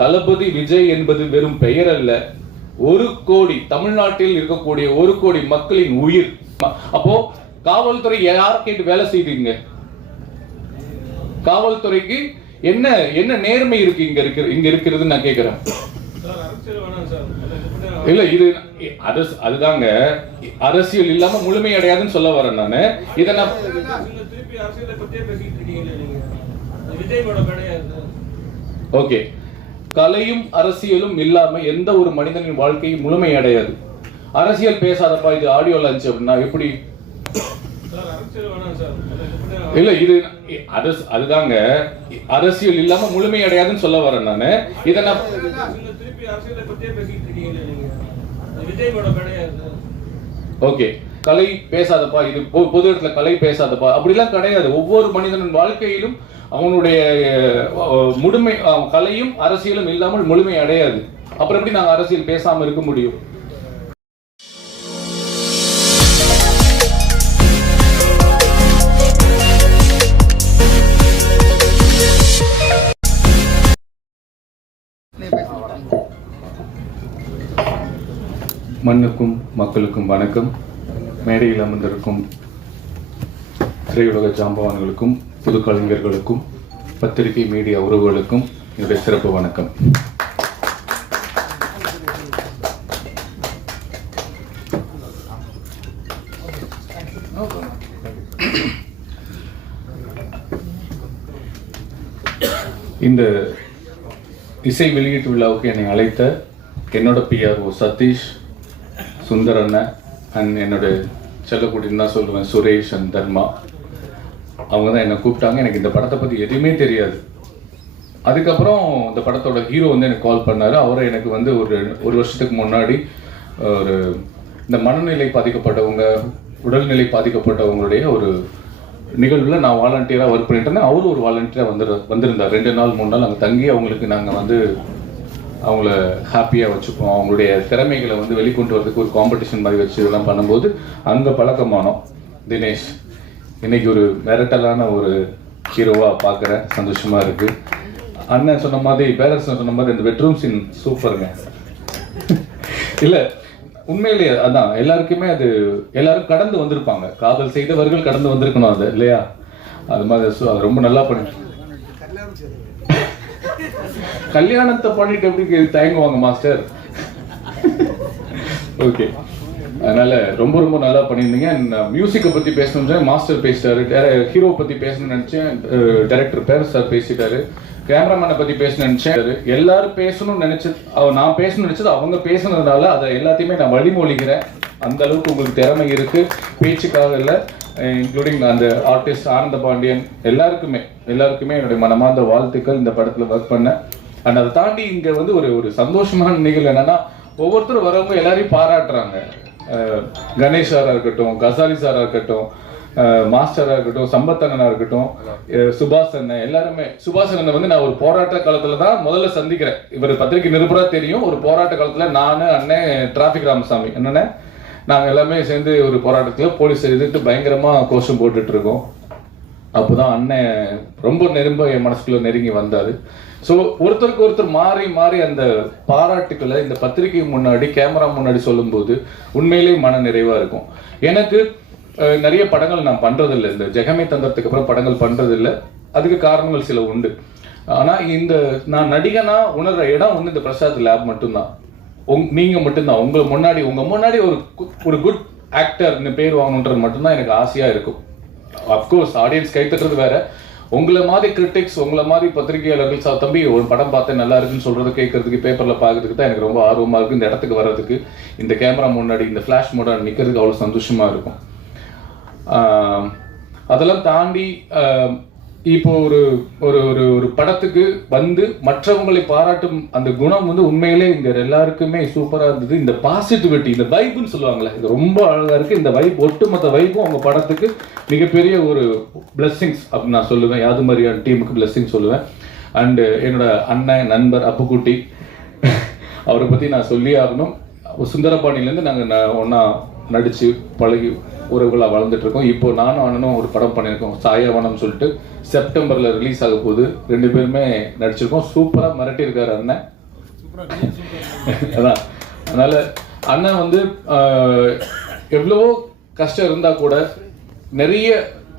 தளபதி விஜய் என்பது வெறும் பெயர் அல்ல. ஒரு கோடி தமிழ்நாட்டில் இருக்கக்கூடிய ஒரு கோடி மக்களின் உயிர். அப்போ காவல்துறை யார் கேட்டு வேலை செய்வீங்க காவல்துறைக்கு என்ன என்ன நேர்மை இருக்கு இங்க இருக்கிற இங்க இருக்கிறதுன்னு நான் கேக்குறேன். இல்ல இது அது அதுதாங்க. அரசியல் இல்லாம முழுமை அடையாதுன்னு சொல்ல வரேன் நானு. இதை நான் ஓகே. கலையும் அரசியலும் இல்லாம எந்த ஒரு மனிதனின் வாழ்க்கையும் முழுமை அடையாது அரசியல் பேசாதப்பா இது ஆடியோ லஞ்ச் அப்படின்னா எப்படி? இல்ல இது அது அதுதாங்க. அரசியல் இல்லாம முழுமை அடையாதுன்னு சொல்ல வரேன் நானு. இதை நான் ஓகே. கலை பேசாதப்பா இது பொ- பொது இடத்துல கலை பேசாதப்பா. அப்படிலாம் கிடையாது. ஒவ்வொரு மனிதனின் வாழ்க்கையிலும் அவனுடைய முழுமை கலையும் அரசியலும் இல்லாமல் முழுமை அடையாது. அப்புறம் எப்படி நாங்க அரசியல் பேசாம இருக்க முடியும்? மண்ணுக்கும் மக்களுக்கும் வணக்கம். மேடையில் அமர்ந்திருக்கும் திரையுலக ஜாம்பவான்களுக்கும் புது கலைஞர்களுக்கும் பத்திரிகை மீடியா உறவுகளுக்கும் என்னுடைய சிறப்பு வணக்கம். இந்த இசை வெளியீட்டு விழாவுக்கு என்னை அழைத்த என்னோட பிஆர்ஓ சதீஷ் சுந்தர் அண்ணன் அண்ட் என்னோட செல்லக்கூடியன்னு தான் சொல்லுவேன் சுரேஷ் அண்ட் தர்மா. அவங்க தான் என்னை கூப்பிட்டாங்க. எனக்கு இந்த படத்தை பற்றி எதுவுமே தெரியாது. அதுக்கப்புறம் இந்த படத்தோட ஹீரோ வந்து எனக்கு கால் பண்ணார். அவரை எனக்கு வந்து ஒரு ஒரு வருஷத்துக்கு முன்னாடி ஒரு இந்த மனநிலை பாதிக்கப்பட்டவங்க உடல்நிலை பாதிக்கப்பட்டவங்களுடைய ஒரு நிகழ்வில் நான் வாலண்டியராக ஒர்க் பண்ணிட்டு இருந்தேன். அவரும் ஒரு வாலண்டியராக வந்து வந்திருந்தார். ரெண்டு நாள் மூணு நாள் அங்கே தங்கி அவங்களுக்கு நாங்கள் வந்து அவங்கள ஹாப்பியாக வச்சுப்போம். அவங்களுடைய திறமைகளை வந்து வெளிக்கொண்டு வரதுக்கு ஒரு காம்படிஷன் மாதிரி வச்சு இதெல்லாம் பண்ணும்போது அந்த பழக்கமானோம் தினேஷ் இன்னைக்கு ஒரு மிரட்டலான ஒரு ஹீரோவாக பார்க்குறேன் சந்தோஷமாக இருக்குது அண்ணன் சொன்ன மாதிரி பேரரசன் சொன்ன மாதிரி இந்த பெட்ரூம் சீன் சூப்பருங்க. இல்லை உண்மையிலேயே அதான் எல்லாருக்குமே அது எல்லாரும் கடந்து வந்திருப்பாங்க. காதல் செய்தவர்கள் கடந்து வந்திருக்கணும் அது இல்லையா? அது மாதிரி சு- அது ரொம்ப நல்லா பண்ணி கல்யாணத்தை பண்ணிட்டு எப்படி தயங்குவாங்க மாஸ்டர் ஓகே அதனால ரொம்ப ரொம்ப நல்லா பண்ணியிருந்தீங்க. மியூசிக்கை uh, பத்தி பேசணும்னு மாஸ்டர் பேசிட்டாரு. ஹீரோ பத்தி பேசணும்னு நினச்சேன். டைரக்டர் uh, பேர் சார் பேசிட்டாரு. கேமராமேனை பத்தி பேசணும்னு நினச்சேன். எல்லாரும் பேசணும்னு நினைச்சது நான் பேசணும்னு நினச்சது அவங்க பேசுனதுனால அதை எல்லாத்தையுமே நான் வழிமொழிகிறேன். அந்த அளவுக்கு உங்களுக்கு திறமை இருக்கு. பேச்சுக்காக இல்லை. Eh, இன்க்ளூடிங் அந்த ஆர்டிஸ்ட் ஆனந்த பாண்டியன் எல்லாருக்குமே எல்லாருக்குமே என்னுடைய மனமார்ந்த வாழ்த்துக்கள் இந்த படத்தில் ஒர்க் பண்ணேன் அண்ட் அதை தாண்டி இங்கே வந்து ஒரு ஒரு சந்தோஷமான நிகழ்வு என்னன்னா ஒவ்வொருத்தரும் வரவங்க எல்லாரையும் பாராட்டுறாங்க. Eh, கணேஷ் சாராக இருக்கட்டும் கசாலி சாராக இருக்கட்டும் eh, மாஸ்டராக இருக்கட்டும் சம்பத் இருக்கட்டும் சுபாஷ் அண்ணன் எல்லாருமே. சுபாஷ் அண்ணன் வந்து நான் ஒரு போராட்ட காலத்துல தான் முதல்ல சந்திக்கிறேன். இவர் பத்திரிகை நிருபராக தெரியும். ஒரு போராட்ட காலத்துல நான் அண்ணன் டிராபிக் ராமசாமி. என்னென்ன நாங்கள் எல்லாமே சேர்ந்து ஒரு போராட்டத்தில் போலீஸை எதிர்த்து பயங்கரமாக கோஷம் போட்டுட்டு இருக்கோம் அப்போதான் அண்ணன் ரொம்ப நெரும்ப என் மனசுக்குள்ளே நெருங்கி வந்தார். ஸோ ஒருத்தருக்கு ஒருத்தர் மாறி மாறி அந்த பாராட்டுக்களை இந்த பத்திரிகை முன்னாடி கேமரா முன்னாடி சொல்லும்போது உண்மையிலேயே மன நிறைவாக இருக்கும். எனக்கு நிறைய படங்கள் நான் பண்ணுறதில்லை இந்த ஜெகமே தந்தத்துக்கு அப்புறம் படங்கள் பண்ணுறதில்லை அதுக்கு காரணங்கள் சில உண்டு. ஆனால் இந்த நான் நடிகனா உணர்ற இடம் வந்து இந்த பிரசாத் லேப் மட்டும்தான். உங் நீங்கள் மட்டும்தான். உங்களை முன்னாடி உங்கள் முன்னாடி ஒரு கு- ஒரு குட் ஆக்டர்னு பேர் வாங்கணுன்றது மட்டும்தான் எனக்கு ஆசையாக இருக்கும். அப்கோர்ஸ் ஆடியன்ஸ் கைத்தட்டுறது வேற. உங்களை மாதிரி கிரிட்டிக்ஸ் உங்களை மாதிரி பத்திரிகையாளர்கள் "சார், தம்பி ஒரு படம் பார்த்தேன் நல்லா இருக்குன்னு சொல்றது கேட்கறதுக்கு பேப்பர்ல பார்க்கறதுக்கு தான் எனக்கு ரொம்ப ஆர்வமா இருக்கு. இந்த இடத்துக்கு வர்றதுக்கு இந்த கேமரா முன்னாடி இந்த ஃபிளாஷ் முன்னாடி நிற்கிறதுக்கு அவ்வளோ சந்தோஷமா இருக்கும். அதெல்லாம் தாண்டி இப்போ ஒரு ஒரு ஒரு ஒரு படத்துக்கு வந்து மற்றவங்களை பாராட்டும் அந்த குணம் வந்து உண்மையிலே இங்க எல்லாருக்குமே சூப்பரா இருந்தது. இந்த பாசிட்டிவிட்டி இந்த வைப்னு சொல்லுவாங்களே இது ரொம்ப அழகா இருக்கு. இந்த வைப் ஒட்டுமொத்த வைப்பும் அவங்க படத்துக்கு மிகப்பெரிய ஒரு பிளெஸ்ஸிங்ஸ் அப்படின்னு நான் சொல்லுவேன். யாது மாதிரியான டீமுக்கு பிளெஸ்ஸிங் சொல்லுவேன். அண்டு என்னோட அண்ணன் நண்பர் அப்புக்குட்டி அவரை பத்தி நான் சொல்லி ஆகணும். சுந்தரபாணிலேருந்து நாங்கள் ஒன்றா நடிச்சு பழகி உறவுகளா வளர்ந்துட்டு இருக்கோம் இப்போ நானும் அண்ணனும் ஒரு படம் பண்ணியிருக்கோம். சாயவனம் சொல்லிட்டு செப்டம்பர்ல ரிலீஸ் ஆக போகுது. ரெண்டு பேருமே நடிச்சிருக்கோம். சூப்பரா மிரட்டி இருக்காரு அண்ணன் அதான். அதனால அண்ணன் வந்து எவ்வளவோ கஷ்டம் இருந்தா கூட நிறைய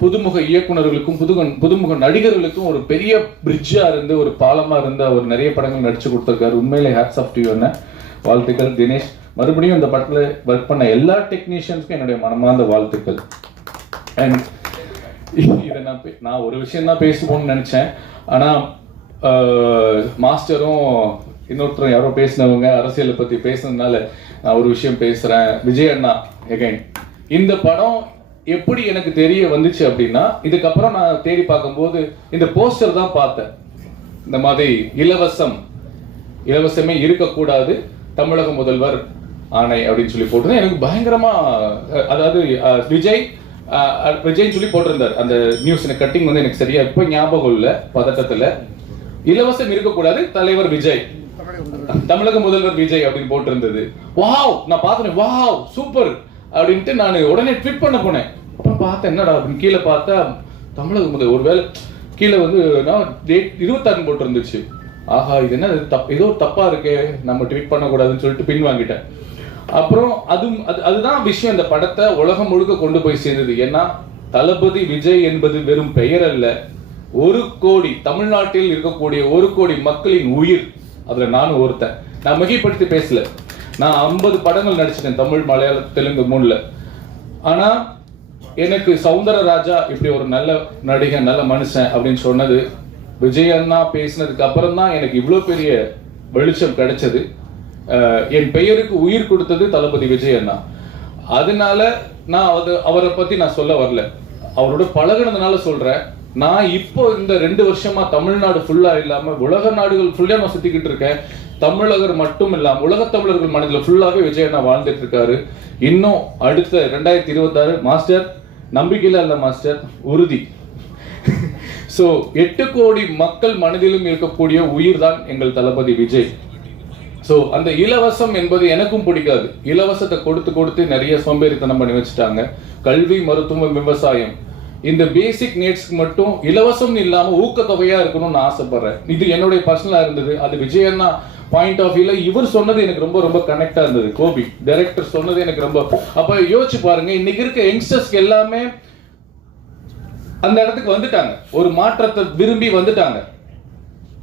புதுமுக இயக்குனர்களுக்கும் புதுக புதுமுக நடிகர்களுக்கும் ஒரு பெரிய பிரிட்ஜா இருந்து ஒரு பாலமா இருந்து அவர் நிறைய படங்கள் நடிச்சு கொடுத்திருக்காரு. உண்மையிலே ஹேட்ஸ் ஆஃப் டு என்ன வாழ்த்துக்கள் தினேஷ். மறுபடியும் இந்த படத்தில் ஒர்க் பண்ண எல்லா டெக்னீஷியன்ஸ்க்கும் என்னுடைய மனமார்ந்த வாழ்த்துக்கள். அண்ட் இதை நான் நான் ஒரு விஷயம் தான் பேசுவோம்னு நினச்சேன் ஆனால் மாஸ்டரும் இன்னொருத்தரும் யாரோ பேசினவங்க அரசியலை பற்றி பேசுனதுனால நான் ஒரு விஷயம் பேசுகிறேன் விஜய் அண்ணா எகைன் இந்த படம் எப்படி எனக்கு தெரிய வந்துச்சு அப்படின்னா இதுக்கப்புறம் நான் தேடி பார்க்கும்போது இந்த போஸ்டர் தான் பார்த்தேன். இந்த மாதிரி இலவசம். இலவசமே இருக்கக்கூடாது. தமிழக முதல்வர் ஆணை அப்படின்னு சொல்லி போட்டிருந்தேன். எனக்கு பயங்கரமா அதாவது விஜய் விஜய்னு சொல்லி போட்டிருந்தார். அந்த நியூஸ் எனக்கு கட்டிங் வந்து எனக்கு சரியா இப்போ ஞாபகம் இல்லை பதட்டத்துல. இலவசம் இருக்கக்கூடாது தலைவர் விஜய். தமிழக முதல்வர் விஜய் அப்படின்னு போட்டிருந்தது. வாவ்! நான் பார்த்தேன் வாவ்! சூப்பர்! அப்படின்ட்டு நான் உடனே ட்விட் பண்ண போனேன். அப்புறம் பார்த்தேன் என்னடா அப்படின்னு கீழே பார்த்தா தமிழக முதல் ஒருவேளை கீழே வந்து நான் டேட் இருபத்தாறு போட்டிருந்துச்சு. ஆஹா இது என்ன இது தப் ஏதோ தப்பா இருக்கே நம்ம ட்வீட் பண்ணக்கூடாதுன்னு சொல்லிட்டு பின் வாங்கிட்டேன் அப்புறம் அது அது அதுதான் விஷயம். இந்த படத்தை உலகம் முழுக்க கொண்டு போய் சேர்ந்தது. ஏன்னா தளபதி விஜய் என்பது வெறும் பெயர் அல்ல. ஒரு கோடி தமிழ்நாட்டில் இருக்கக்கூடிய ஒரு கோடி மக்களின் உயிர். அதுல நானும் ஒருத்தன். நான் மிகைப்படுத்தி பேசல. நான் ஐம்பது படங்கள் நடிச்சிட்டேன் தமிழ் மலையாளம் தெலுங்கு மூணுல. ஆனா எனக்கு சௌந்தரராஜா இப்படி ஒரு நல்ல நடிகன் நல்ல மனுஷன் அப்படின்னு சொன்னது விஜய் அண்ணா பேசினதுக்கு அப்புறம் தான் எனக்கு இவ்வளோ பெரிய வெளிச்சம் கிடைச்சது. என் பெயருக்கு உயிர் கொடுத்தது தளபதி விஜய் அண்ணா அதனால நான் அது அவரை பத்தி நான் சொல்ல வரல. அவரோட பழகுனதுனால சொல்றேன். நான் இப்போ இந்த ரெண்டு வருஷமா தமிழ்நாடு ஃபுல்லா இல்லாம உலக நாடுகள் ஃபுல்லா நான் சுத்திக்கிட்டு இருக்கேன். தமிழகர் மட்டும் இல்லாம உலக தமிழர்கள் மனதில் ஃபுல்லாவே விஜயண்ணா வாழ்ந்துட்டு இருக்காரு. இன்னும் அடுத்த ரெண்டாயிரத்தி இருபத்தாறு மாஸ்டர் நம்பிக்கையில இல்ல மாஸ்டர் உறுதி. ஸோ எட்டு கோடி மக்கள் மனதிலும் இருக்கக்கூடிய உயிர் தான் எங்கள் தளபதி விஜய். ஸோ அந்த இலவசம் என்பது எனக்கும் பிடிக்காது. இலவசத்தை கொடுத்து கொடுத்து நிறைய சோம்பேறித்தனம் பண்ணி வச்சுட்டாங்க. கல்வி மருத்துவம் விவசாயம். இந்த பேசிக் நீட்ஸ்க்கு மட்டும் இலவசம் இல்லாம ஊக்கத்தொகையா இருக்கணும்னு ஆசைப்படுறேன். இது என்னுடைய பர்சனலா இருந்தது. அது விஜயண்ணா பாயிண்ட் ஆஃப் வியூல இவர் சொன்னது எனக்கு ரொம்ப ரொம்ப கனெக்டா இருந்தது. கோபி டைரக்டர் சொன்னது எனக்கு ரொம்ப. அப்ப யோசிச்சு பாருங்க இன்னைக்கு இருக்க யங்ஸ்டர்ஸ்க்கு எல்லாமே அந்த இடத்துக்கு வந்துட்டாங்க. ஒரு மாற்றத்தை விரும்பி வந்துட்டாங்க.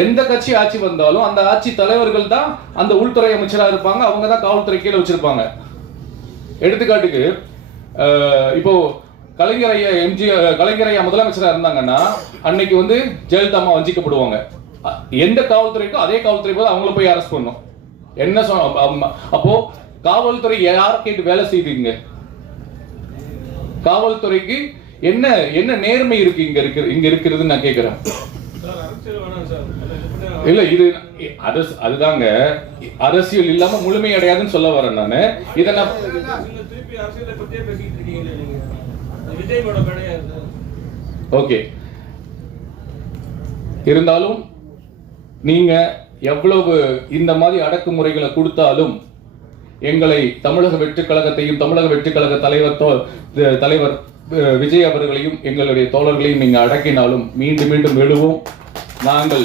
எந்த கட்சி ஆட்சி வந்தாலும் அந்த ஆட்சி தலைவர்கள் தான் அந்த உள்துறை அமைச்சராக இருப்பாங்க. அவங்க தான் காவல்துறை கீழே வச்சிருப்பாங்க. எடுத்துக்காட்டுக்கு இப்போ கலைஞர் ஐயா எம்ஜி கலைஞர் ஐயா இருந்தாங்கன்னா அன்னைக்கு வந்து ஜெயலலிதா அம்மா வஞ்சிக்கப்படுவாங்க. எந்த காவல்துறைக்கோ அதே காவல்துறை போது அவங்கள போய் அரெஸ்ட் பண்ணும். என்ன சொன்ன அப்போ காவல்துறை யார் கேட்டு வேலை செய்யுதுங்க காவல்துறைக்கு என்ன என்ன நேர்மை இருக்கு இங்க இருக்கு இங்க இருக்கிறதுன்னு நான் கேக்குறேன். இல்ல இது அரசு அதுதாங்க. அரசியல் இல்லாம முழுமை அடையாதுன்னு சொல்ல வரேன் நானு. இதை நான் திருப்பி ஓகே. இருந்தாலும் நீங்க எவ்வளவு இந்த மாதிரி அடக்குமுறைகளை கொடுத்தாலும் எங்களை தமிழக வெற்றி கழகத்தையும் தமிழக வெற்றி கழக தலைவர் தோ- தலைவர் விஜய் அவர்களையும் எங்களுடைய தோழர்களையும் நீங்க அடக்கினாலும் மீண்டும் மீண்டும் எழுவோம். நாங்கள்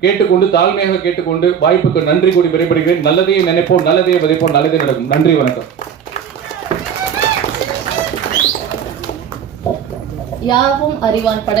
கேட்டுக்கொண்டு தாழ்மையாக கேட்டுக்கொண்டு வாய்ப்புக்கு நன்றி கூடி விடைபெறுகிறேன். நல்லதையே நினைப்போம் நல்லதையும் விதைப்போம் நல்லதே நடக்கும். நன்றி வணக்கம். யாவும் அறிவான் பட